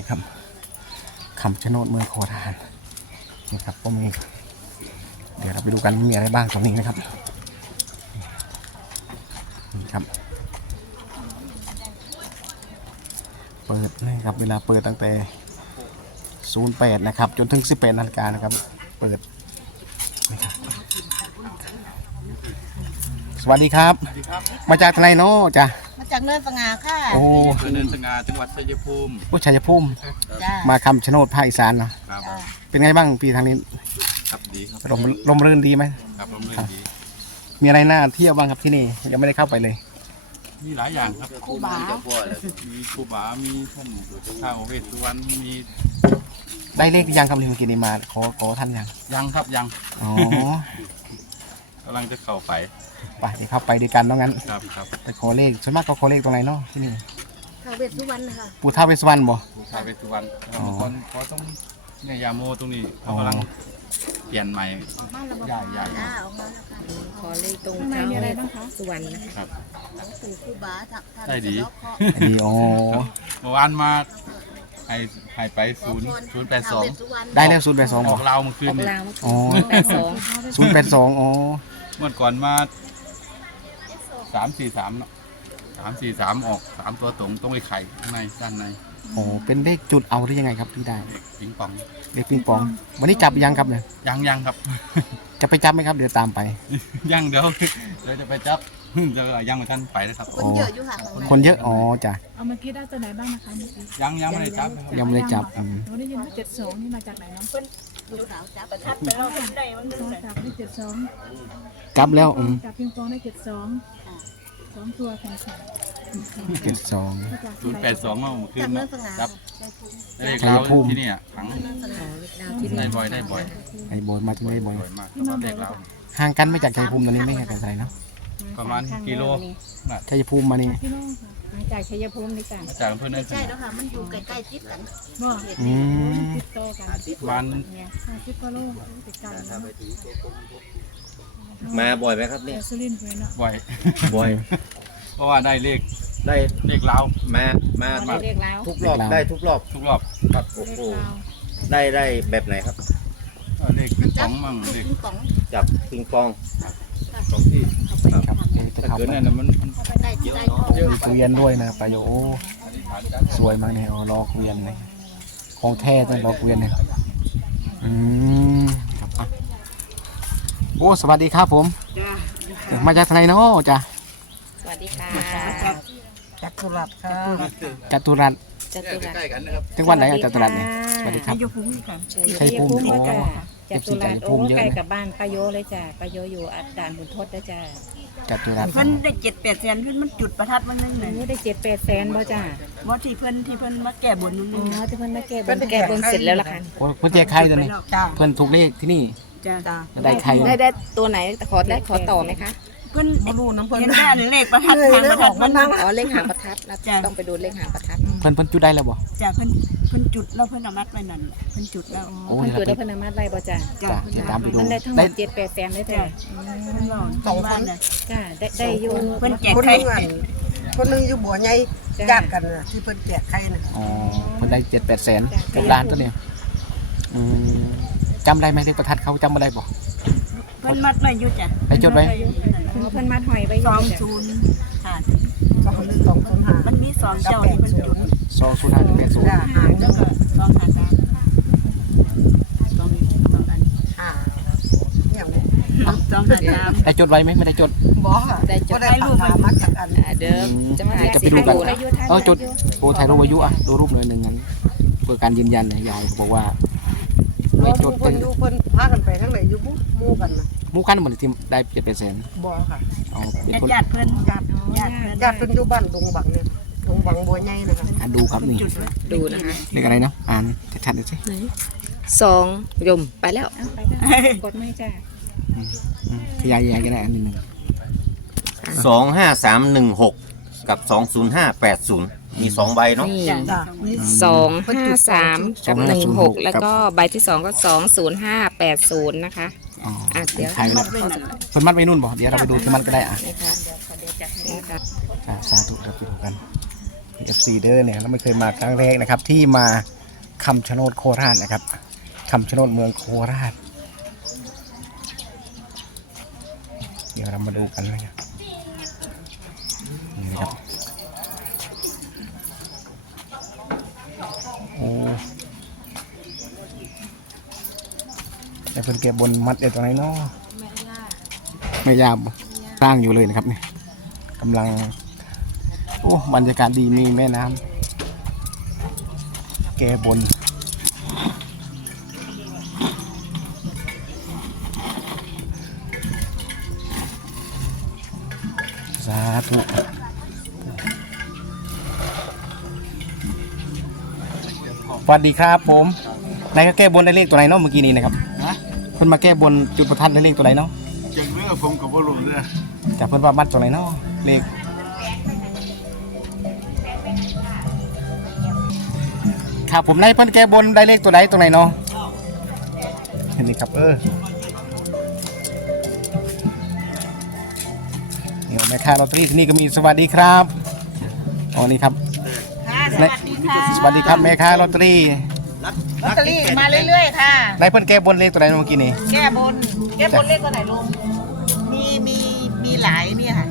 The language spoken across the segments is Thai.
นี่ครับคำชะโนดเมืองโคราชนี่ครับก็มีเดี๋ยวเราไปดูกันมีอะไรบ้างตรงนี้นะครับนี่ครับ เปิดนะครับเวลาเปิดตั้งแต่ 08 นะครับ จนถึง 18นาฬิกานะครับ เปิดนะครับสวัสดีครับ มาจากทะเลโนจ้ะมา จากเนินสง่าค่ะโอ้เดินสง่าจังหวัดชัยภูมิผู้ชัยภูมิจ้ามาคำชะโนดภาคอีสานเนาะครับเป็นไงบ้างปีทางนี้ครับดีครับลมลมรื่นดีไหมครับร่มรื่นดีมีอะไรน่าเที่ยวบ้างครับที่นี่ยังไม่ได้เข้าไปเลย มีหลายอย่างครับ คู่บ่ามีครูบา มีท่านท้าวเวสสุวรรณมีได้เลขหรือยังครับที่เมื่อกี้นี้มาขอขอท่านยังยังครับยังอ๋อ กำลังจะเข้าไป ไปเดี๋ยวเข้าไปด้วยกันเนาะงั้นครับครับไปขอเลขส่วนมากก็ขอเลขตรงไหนเนาะที่นี่ท้าวเวสสุวรรณนะคะปู่ท้าวเวสสุวรรณบ่ท้าวเวสสุวรรณอ๋อบางคนเขาต้องเนี่ยยาโมตรงนี้อ๋เขาอกำลังเปลี่ยนใหม่มาแล้วใหญ่ใหญ่จ้าออกมาแล้วค่ะขอเลขตรงเท้ามีอะไรบ้างคะสุวรรณนะคะครับ หลวงปู่คู่บ่าท่านท่านได้ดี สะเาะเคราะห์อันนี้อ๋อเมื่อวานมาให้ให้ไปศูนย์ศูนย์แปดสองท้าวเวสสุวรรณได้แล้วศูนย์แปดสองอบ่ อกเราวเมื่อคือนอกนี่ลาวเมื่ออ๋อกี้แปดสอง ศูนย์แปดสองอ๋อ เมื่อก่อนมา สามสี่สามเนาะสามสี่สามออกสามตัวตรงตรงไอ้ไข่ข้างในด้านในโอ้เป็นเลขจุดเอาหรือยังไงครับที่ได้เด็กปิงปองเลขปิงปอง วันนี้จับยังครับเนี่ยยังยังครับ จะไปจับไหมครับเดี๋ยวตามไป ยังเดี๋ยวเดี๋ยวจะไปจับเดี๋ยวยังไม่ทันไปนะครับคนเยอะอยู่ค่ะข้างในคนเยอะอ๋อจ้ะเอาเมื่อกี้ได้ตัวไหนบ้างนะคะเมื่อกี้ยังยังไม่ได้จับนะครับยังไม่ได้จับอืมหนูได้ยินว่าเจ็ดสองนี่มาจากไหนเนาะลูก สาวจับประทัดสองจับได้เจ็ดสองจับแล้วอืมจับปิงปองได้เจ็ดสองสองตัวแข่งขันเจ็ดสองมาจากศูนย์แปดสองเมื่อคืจากนเนิเนาะนสง่าครับชัยภูมิได้เราชัยภูมิที่เนี่ยถังเนินสง่าดาวที่ได้นี่บ่อยได้บ่อยไอ้โบยมาที่นี่บ่อยบ่อยมากแล้วก็เด็กเราห่างกันไม่จากชัยภูมิตอนนี้ไม่ห่างกันเท่าไหร่เนาะ ประมาณกิโลชัยภูมิมานี่พี่น้องค่ะมาจากชัยภูมินี่จ้ะมาจากอำเพื่อนนั่นใช่แล้วค่ะ มันอยู่ใกล้ๆติดกันบ่อืมติดต่อกันประมาณห้าสิบกิโลติดกันเนาะมาบ่อยไหมครับแต่เนี่ยสุรินทร์ไปเนาะบ่อย บ่อย เพราะว่าได้เลขได้เลขเรามามาได้เลขแล้วทุกรอบได้ทุกรอบทุกรอบครับโอ้เลขโหลาวได้ได้แบบไหนครับก็เลขปิงปจัอบงมั่งลูกเลขปิงปองจับปิงปอง สองที่ครับเอ๊ะจะถ้าเข้าเกิดไปนั่นน่ะมันมันเข้าไปได้ที่ได้ทองมีเกวียนด้วยนะประโยชน์โอ้สวยมากเนี่ยอ๋อล้อเกวียนเลยของแท้ต้องล้อเกวียนเนี่ยอืมครับอะโอ้สวัสดีครับผมมาจากทางไหนเนาะจ้ะสวัสดีค่ะจัตุรัสค่ะจตุรัสจตุรัสใกล้ๆกันนะครับ จังหวัดไหนอะจตุรัสเนี่ยสวัสดีครับ ชัยชัยภูมิภูมิ จ้ะอ๋อจตุรัสชัยภูโอ้มิเยอะนะใกล้กับบ้านป้าโยเลยจ้ะป้าโยอยู่อัดด่านบุญทศนะจ้ะจตุรัสเพิ่นได้เจ็ดแปดแสนเพิ่นมันจุดประทัดมันนึงเลยโอ้ได้เจ็ดแปดแสนบ่จ้ะว่าที่เพิ่นที่เพิ่นมาแก้บนนู่นอ๋นี่อที่เพิ่นมาแก้บนแก้บนเสร็จแล้วล่ะค่ะโอ้เพื่อนแจกใครตัวนี้จ้าเพื่อนถูกเลขที่นี่จ้าจ้า ได้ใครได้ได้ตัวไหนขอได้ขอต่อไหมคะ เพิ่นรู้น้ำเพิ่นเห็นแค่เลขประทัดทางประทัดมันนั่งอ๋อเลขหางประทัดเราจ้ะต้องไปดูเลขหางประทัดเพื่อนเพื่อนจุดได้แล้วบ่จ้าเพิ่นเพิ่นจุดแล้วเพิ่นเอามัดไว้นั่นเพิ่นจุดแล้วโอ้เพิ่นยจุดได้เพิ่นเอามาไล่บ่จ้ะจ้าจ้ะเดี๋ยวตามไปดูเพิ่นได้ทั้งหมได้ดเจ็ดแปดแสนได้จ้ะเพิ่นบอกสองคนน่ะจ้ะได้ได้อยู่เพิ่นแจกคนหใครนึงอะคนหนึงอยู่บัวใหญ่ญาติกันน่ะที่เพิ่นแจกไข่น่ะอ๋อเพิ่นได้เจ็ดแปดแสนกับล้านตัวเนี่ยอืมจำได้ไหมเลขประทัดเขาจำไม่ได้บ่เพิ่นมัดไว้อยู่จ้ะไปจดไว้อ๋อเพิ่นมัดหอยไว้อสยู่องจ้ะศูนย์ค่ะสองหนึ่งสองศูนย์ห้ามันมีสองเจ้าที่เพิ่นจุดสองศูนย์ห้าแปดศูนย์จ้าหาแล้วก็สองหาสามสองสองอันหาอย่างสองหาสามได้จดไว้ไหมไม่ได้จดบ่ค่ะได้จบ่ดได้ปากกามัดจากอันอ่าเดิมจะมาจะไปดูกันอายุท่านเออจดโอ้ถ่ายรูปอายุอะดูรูปหน่อยหนึ่งงั้นเพื่อการยืนยันนะยายบอกว่าบ่ไม่จหมู่ดเพิ่นอยู่เพิ่นพากันไปทางไหนอยู่บุหมู่กันน่ะห มู่กันเหมือนที่ได้เจ็ดแปดแสนบ่ค่ะอ๋อเป็นคนญาติเพิ่นญาติญาติเพิ่นญาติเพิ่นอยู่บ้านดงบังเนี่ยดงบังบัวใหญ่นะคะอะดูครับนี่จุดไว้ดูนะคะเลขอะไรนะอ่านชัดๆดูสิสองยมไปแล้วไปได้กดไม่จ้ะอืมขยายใหญ่ๆก็ได้อันนิดหนึ่งสองห้าสามหนึ่งหกกับสองศูนย์ห้าแปดศูนย์มีสองใบเนาะนี่จ้ะจ้านี่สองห้าสามกับหนึ่งหกแล้วก็ใบที่สองก็สองศูนย์ห้าแปดศูนย์นะคะ อ๋ออะเดี๋ยวถ่ายไว้มัแล้ดวไว้นั่นล่ะเพิ่นมัดไว้นู่นบ่เดี๋ยวเราไปดูที่มันก็ได้อะนะคะเดี๋ยวขอเดี๋ยวจัดให้นะคะจ้าสาธุเราไปดูกัน FC เด้อเนี่ยเราไม่เคยมาครั้งแรกนะครับ ที่มาคำชะโนดโคราชนะครับคำชะโนดเมืองโคราช เดี๋ยวเรามาดูกันนะครับนี่นะครับโอ้แต่ เพิ่นเก็บบนมัดเอ็ดตรงไหนเนาะไม่ยาบสร้างอยู่เลยนะครับนี่กำลัง โอ้บรรยากาศดีมีแม่น้ำแกบนสาธุสวัสดีครับผมนายก็แก้บนได้เลขตัวไหนเนาะเมื่อกี้นี้นะครับนะเพิ่นมาแก้บนจุดประทัดได้เลขตัวไหนเนาะจังเรื่องผมกับพ่อลุงเนี่ยแต่เพิ่นว่ามัดตัวไหนเนาะเลขครับผมนายเพิ่นแก้บนได้เลขตัวไหนตัวไหนเนาะเห็นไหมครับเออนี่แม่ค้าลอตเตอรี่ที่นี่ก็มีสวัสดีครับอ๋อนี่ครับ ค่ะสวัสดีค่ะ สวัสดีครับแม่ค้าลอตเตอรี่ ลอตเตอรี่มาเรื่อยๆค่ะ นายเพิ่นแก้บนเลขตัวไหนเมื่อกี้นี้แก้บน แก้บนเลขตัวไหนลุงมีมีมีหลายเนี่ยค่ะ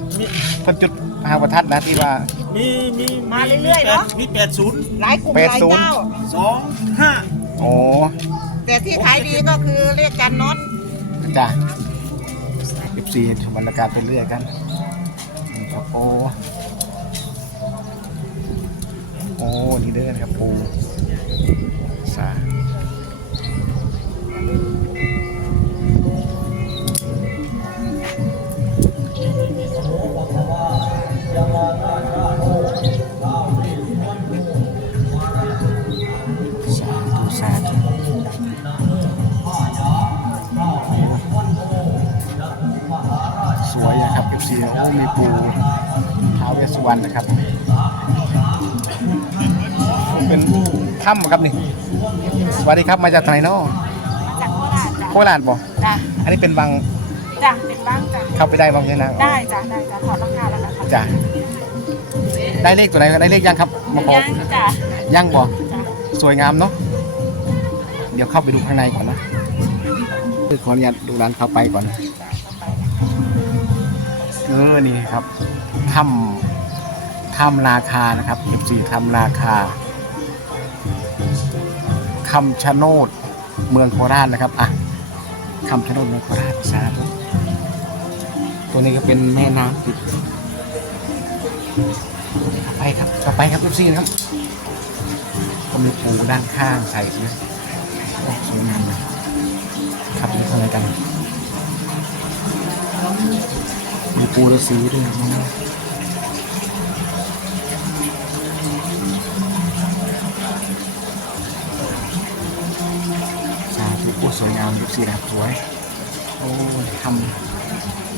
เพิ่นจุดหาประทัดนะที่ว่า มีมีมาเรื่อยๆเนาะมีแปดศูนย์หลายกลุ่มแปหดลายศูนย์เจ้า สองห้าโอ้แต่ที่ขายดีก็คือเลขการน็อตจ้ะ14เห็นบรรยากาศเป็นเรื่อยกันนี่ครับโอ้ โอ้นี่เด้อนะครับปูสาสาธุสาธุสวยอะครับ FC โอ้มีปูท้าวเวสสุวรรณนะครับ ถ้ำครับนี่สวัสดีครับมาจากไหนเนาะจากโคราชจ้ะโคราชบ่จ้ะอันนี้เป็นบางจ้ะเป็นบ้างจ้ะเข้าไปได้บางใช่นะได้จ้ะได้จ้ะขอราคาแล้วนะคะจ้ะได้เลขตัวไหนได้เลขยังครับมาขอยังจ้ะยังบ่จ้ะสวยงามเนาะเดี๋ยวเข้าไปดูข้างในก่อนนะคือขออนุญาตดูร้านเข้าไปก่อนเออนี่ครับถ้ำถ้ำนาคานะครับ F4 ถ้ำนาคา คำชะโนดเมืองโคราชนะครับอะคำชะโนดเมืองโคราชสาธุตัวนี้ก็เป็นแม่น้ำติดไปครับเข้าไปครับ F4 นะครับก็มีปูด้านข้างใส่นะสวยงามเลยครับนี่ทำอะไรกันมีปูฤาษีด้วยนะสาธุโอ้ สวยงามยุคสีดาสวย โอ้ทำ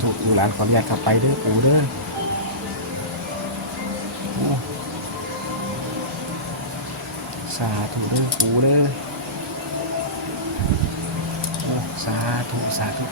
สาธุอยู่ร้านขออนุญาตกลับไปเด้อปู่เด้อสาธุเด้อปูเด้อสาธุสาธุ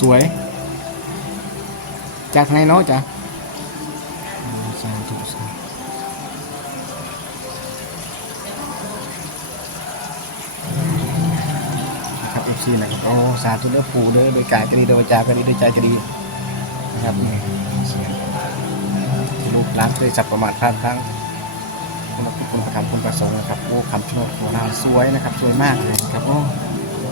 สวย จากไหนเนาะจ๊ะสาธุสาธุนะครับเอฟซีนะครับโอ้สาธุเด้อปูเด้อโดยกายก็ดีโดยวาจาก็ดีโดยใจก็ดีนะครับลูกหลานเคยจับประมาทพลาดพลั้งคุณพระคุณประทำคุณประสงค์นะครับโอ้คำชโนดของเราสวยนะครับ สวยมากเลยครับโอ้